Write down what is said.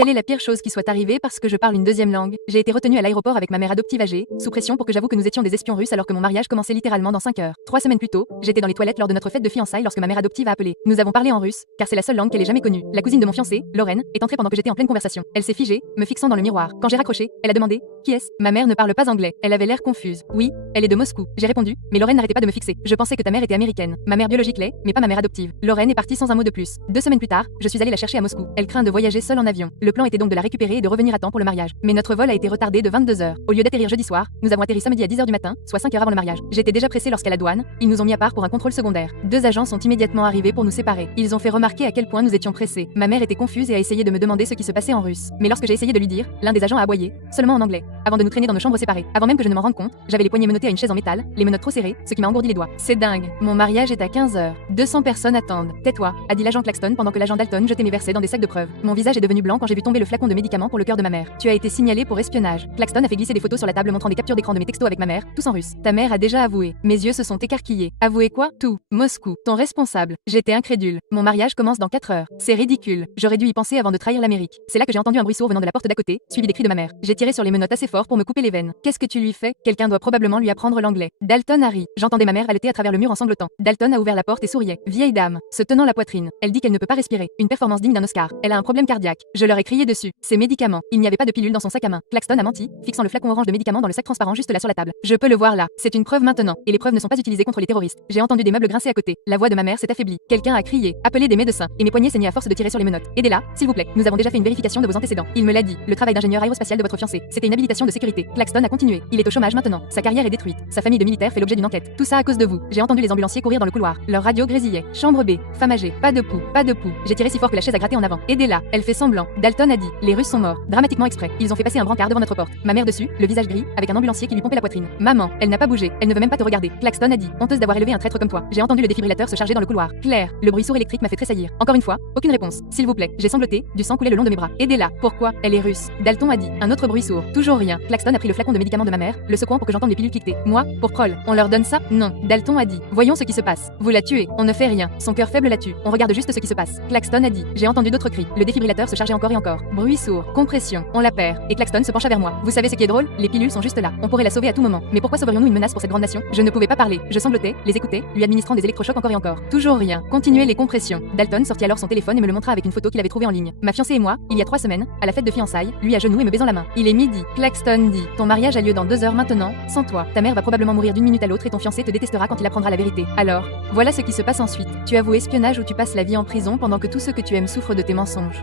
Quelle est la pire chose qui soit arrivée parce que je parle une deuxième langue? J'ai été retenue à l'aéroport avec ma mère adoptive âgée, sous pression pour que j'avoue que nous étions des espions russes alors que mon mariage commençait littéralement dans 5 heures. 3 semaines plus tôt, j'étais dans les toilettes lors de notre fête de fiançailles lorsque ma mère adoptive a appelé. Nous avons parlé en russe, car c'est la seule langue qu'elle ait jamais connue. La cousine de mon fiancé, Lorraine, est entrée pendant que j'étais en pleine conversation. Elle s'est figée, me fixant dans le miroir. Quand j'ai raccroché, elle a demandé: qui est-ce? Ma mère ne parle pas anglais. Elle avait l'air confuse. Oui, elle est de Moscou. J'ai répondu, mais Lorraine n'arrêtait pas de me fixer. Je pensais que ta mère était américaine. Ma mère biologique l'est, mais pas ma mère adoptive. Lorraine est partie sans un mot de plus. 2 semaines plus tard, je suis allée la chercher à Moscou. Elle craint de voyager seule en avion. Le plan était donc de la récupérer et de revenir à temps pour le mariage. Mais notre vol a été retardé de 22 heures. Au lieu d'atterrir jeudi soir, nous avons atterri samedi à 10 heures du matin, soit 5 heures avant le mariage. J'étais déjà pressée lorsqu'à la douane, ils nous ont mis à part pour un contrôle secondaire. 2 agents sont immédiatement arrivés pour nous séparer. Ils ont fait remarquer à quel point nous étions pressés. Ma mère était confuse et a essayé de me demander ce qui se passait en russe. Mais lorsque j'ai essayé de lui dire, l'un des agents a aboyé, seulement en anglais, avant de nous traîner dans nos chambres séparées. Avant même que je ne m'en rende compte, j'avais les poignets menottés à une chaise en métal, les menottes trop serrées, ce qui m'a engourdi les doigts. C'est dingue. Mon mariage est à 15 heures. 200 personnes attendent. Tais-toi, a dit l'agent Claxton pendant que l'agent Dalton jetait mes versets dans des sacs de preuves. Mon visage est devenu blanc quand j'ai vu tomber le flacon de médicaments pour le cœur de ma mère. Tu as été signalé pour espionnage. Claxton a fait glisser des photos sur la table montrant des captures d'écran de mes textos avec ma mère, tous en russe. Ta mère a déjà avoué. Mes yeux se sont écarquillés. Avoué quoi? Tout. Moscou. Ton responsable. J'étais incrédule. Mon mariage commence dans 4 heures. C'est ridicule. J'aurais dû y penser avant de trahir l'Amérique. C'est là que j'ai entendu un bruit sourd venant de la porte d'à côté, suivi des cris de ma mère. J'ai tiré sur les menottes assez fort pour me couper les veines. Qu'est-ce que tu lui fais? Quelqu'un doit probablement lui apprendre l'anglais. Dalton a ri. J'entendais ma mère allaiter à travers le mur en sanglotant. Dalton a ouvert la porte et souriait. Vieille dame, se tenant la poitrine. Elle dit qu'elle ne peut pas respirer. Une performance digne d'un Oscar. Elle a un problème cardiaque. Je leur ai crié dessus. Ces médicaments. Il n'y avait pas de pilule dans son sac à main. Claxton a menti, fixant le flacon orange de médicaments dans le sac transparent juste là sur la table. Je peux le voir là. C'est une preuve maintenant. Et les preuves ne sont pas utilisées contre les terroristes. J'ai entendu des meubles grincer à côté. La voix de ma mère s'est affaiblie. Quelqu'un a crié. Appelez des médecins. Et mes poignets saignaient à force de tirer sur les menottes. Aidez-la, s'il vous plaît. Nous avons déjà fait une vérification de vos antécédents. Il me l'a dit. Le travail d'ingénieur aérospatial de votre fiancé. C'était une habilitation de sécurité. Claxton a continué. Il est au chômage maintenant. Sa carrière est détruite. Sa famille de militaires fait l'objet d'une enquête. Tout ça à cause de vous. J'ai entendu les ambulanciers courir dans le couloir. Leur radio grésillait. Chambre B. Femme âgée. Pas de pouls. Pas de pouls. J'ai tiré si fort que la chaise a gratté en avant. Aidez-la. Elle fait semblant. Dalton a dit. Les Russes sont morts. Dramatiquement exprès. Ils ont fait passer un brancard devant notre porte. Ma mère dessus, le visage gris, avec un ambulancier qui lui pompait la poitrine. Maman, elle n'a pas bougé. Elle ne veut même pas te regarder. Claxton a dit. Honteuse d'avoir élevé un traître comme toi. J'ai entendu le défibrillateur se charger dans le couloir. Claire. Le bruit sourd électrique m'a fait tressaillir. Encore une fois, aucune réponse. S'il vous plaît. J'ai sangloté. Du sang coulait le long de mes bras. Aidez-la. Pourquoi? Elle est russe. Dalton a dit. Un autre bruit sourd. Toujours rien. Claxton a pris le flacon de médicaments de ma mère, le secouant pour que j'entende les pilules cliqueter. Moi, pour Prol. On leur donne ça? Non. Dalton a dit. Voyons ce qui se passe. Vous la tuez. On ne fait rien. Son cœur faible la tue. On regarde juste ce qui se passe. Claxton a dit. J'ai entendu d'autres cris. Le défibrillateur se chargeait encore et encore. Bruit sourd. Compression. On la perd. Et Claxton se pencha vers moi. Vous savez ce qui est drôle? Les pilules sont juste là. On pourrait la sauver à tout moment. Mais pourquoi sauverions-nous une menace pour cette grande nation? Je ne pouvais pas parler. Je sanglotais, les écoutais, lui administrant des électrochocs encore et encore. Toujours rien. Continuez les compressions. Dalton sortit alors son téléphone et me le montra avec une photo qu'il avait trouvée en ligne. Ma fiancée et moi, il y a 3 semaines, à la fête de fiançailles, lui à genoux et me baisant la main. Il est midi. Claxton dit. Ton mariage a lieu dans 2 heures maintenant, sans toi. Ta mère va probablement mourir d'une minute à l'autre et ton fiancé te détestera quand il apprendra la vérité. Alors, voilà ce qui se passe ensuite. Tu avoues espionnage ou tu passes la vie en prison pendant que tous ceux que tu aimes souffrent de tes mensonges.